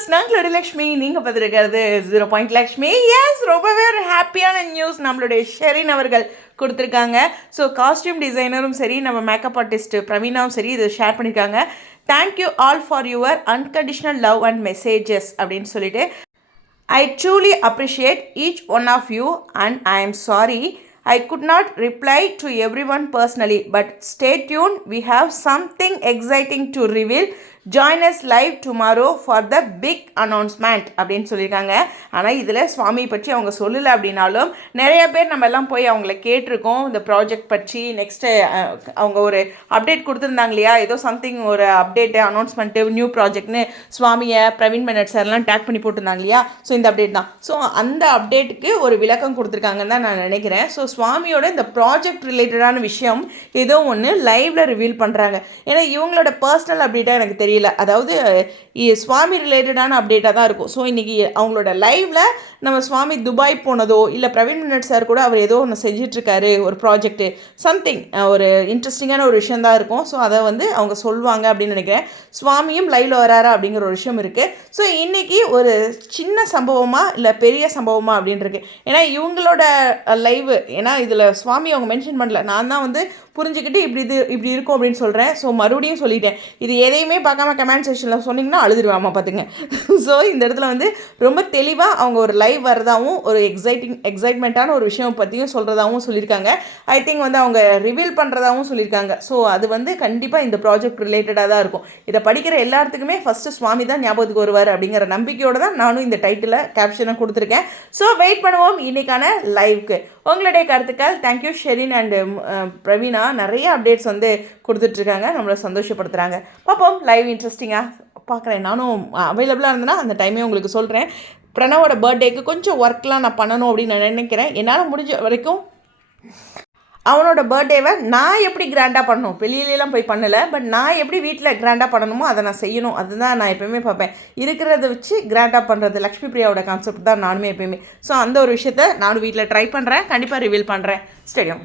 Viewers, நாங்களோட Lakshmi, நீங்கள் பார்த்துருக்கிறது 0 Lakshmi. S, ரொம்பவே ஒரு ஹாப்பியான நியூஸ் நம்மளுடைய ஷெரின் அவர்கள் கொடுத்துருக்காங்க. ஸோ காஸ்டியூம் டிசைனரும் சரி, நம்ம மேக்கப் ஆர்டிஸ்ட் பிரவீனாவும் சரி இதை ஷேர் பண்ணியிருக்காங்க. Thank you all for your unconditional love and messages அப்படின்னு சொல்லிட்டு, I truly appreciate each one of you and I am sorry I could not reply to everyone personally, but stay tuned, we have something exciting to reveal. Join us live tomorrow for the big announcement அப்படின்னு சொல்லியிருக்காங்க. ஆனால் இதில் சுவாமி பற்றி அவங்க சொல்லலை அப்படின்னாலும் நிறைய பேர் நம்ம எல்லாம் போய் அவங்கள கேட்டிருக்கோம் இந்த ப்ராஜெக்ட் பற்றி. நெக்ஸ்ட்டு அவங்க ஒரு அப்டேட் கொடுத்துருந்தாங்க இல்லையா, ஏதோ சம்திங் ஒரு அப்டேட்டு அனௌன்ஸ்மெண்ட்டு நியூ ப்ராஜெக்ட்னு சுவாமியை பிரவீன் மெனட் சார்லாம் டேக் பண்ணி போட்டிருந்தாங்க இல்லையா. ஸோ இந்த அப்டேட் தான். ஸோ அந்த அப்டேட்டுக்கு ஒரு விளக்கம் கொடுத்துருக்காங்கன்னு தான் நான் நினைக்கிறேன். ஸோ சுவாமியோட இந்த ப்ராஜெக்ட் ரிலேட்டடான விஷயம் ஏதோ ஒன்று லைவில் ரிவீல் பண்ணுறாங்க. ஏன்னா இவங்களோட பர்சனல் அப்டேட்டாக எனக்கு தெரியல, அதாவது சுவாமி ரிலேட்டடான அப்டேட்டாக தான் இருக்கும். ஸோ இன்றைக்கி அவங்களோட லைவில் நம்ம சுவாமி துபாய் போனதோ இல்லை பிரவீன் மின்னட் சார் கூட அவர் ஏதோ ஒன்று செஞ்சிட்ருக்காரு ஒரு ப்ராஜெக்ட்டு சம்திங் ஒரு இன்ட்ரெஸ்டிங்கான ஒரு விஷயம் தான் இருக்கும். ஸோ அதை வந்து அவங்க சொல்லுவாங்க அப்படின்னு நினைக்கிறேன். சுவாமியும் லைவில் வராரா அப்படிங்கிற ஒரு விஷயம் இருக்குது. ஸோ இன்றைக்கி ஒரு சின்ன சம்பவமாக இல்லை பெரிய சம்பவமாக அப்படின்ருக்கு. ஏன்னா இவங்களோட லைவ், ஏன்னா இதில் சுவாமி அவங்க மென்ஷன் பண்ணல, நான் தான் வந்து புரிஞ்சுக்கிட்டு இப்படி இருக்கும் அப்படின்னு சொல்கிறேன். ஸோ மறுபடியும் சொல்லிட்டேன், இது எதையுமே பார்க்காம கமெண்ட் செக்ஷனில் சொன்னிங்கன்னா அழுதுருவாமா பார்த்துங்க. ஸோ இந்த இடத்துல வந்து ரொம்ப தெளிவாக அவங்க ஒரு லைவ் வரதாகவும் ஒரு எக்ஸைட்மெண்ட்டான ஒரு விஷயம் பற்றியும் சொல்கிறதாகவும் சொல்லியிருக்காங்க. ஐ திங்க் வந்து அவங்க ரிவீல் பண்ணுறதாகவும் சொல்லியிருக்காங்க. ஸோ அது வந்து கண்டிப்பாக இந்த ப்ராஜெக்ட் ரிலேட்டடாக தான் இருக்கும். இதை படிக்கிற எல்லாத்துக்குமே ஃபஸ்ட்டு சுவாமி தான் ஞாபகத்துக்கு வருவார் அப்படிங்கிற நம்பிக்கையோடு தான் நானும் இந்த டைட்டில் கேப்ஷனை கொடுத்துருக்கேன். ஸோ வெயிட் பண்ணுவோம் இன்னைக்கான லைவ்க்கு. உங்களுடைய கருத்துக்கள். தேங்க்யூ ஷெரின் அண்ட் பிரவீனா, நிறைய அப்டேட்ஸ் வந்து கொடுத்துட்ருக்காங்க, நம்மளை சந்தோஷப்படுத்துகிறாங்க. பார்ப்போம், லைவ் இன்ட்ரெஸ்டிங்காக பார்க்குறேன். நானும் அவைலபிளாக இருந்தேன்னா அந்த டைமே உங்களுக்கு சொல்கிறேன். பிரணவோட பர்த்டேக்கு கொஞ்சம் ஒர்க்லாம் நான் பண்ணணும் அப்படின்னு நான் நினைக்கிறேன். என்னால் முடிஞ்ச வரைக்கும் அவனோட பர்த்டேவை நான் எப்படி கிராண்டாக பண்ணணும், வெளியிலலாம் போய் பண்ணலை, பட் நான் எப்படி வீட்டில் கிராண்டாக பண்ணணுமோ அதை நான் செய்யணும். அதுதான் நான் எப்போயுமே பார்ப்பேன். இருக்கிறத வச்சு கிராண்டாக பண்ணுறது லக்ஷ்மி பிரியாவோட கான்செப்ட் தான் நானுமே எப்போயுமே. ஸோ அந்த ஒரு விஷயத்தை நானும் வீட்டில் ட்ரை பண்ணுறேன், கண்டிப்பாக ரிவீல் பண்ணுறேன். ஸ்டேடியம்.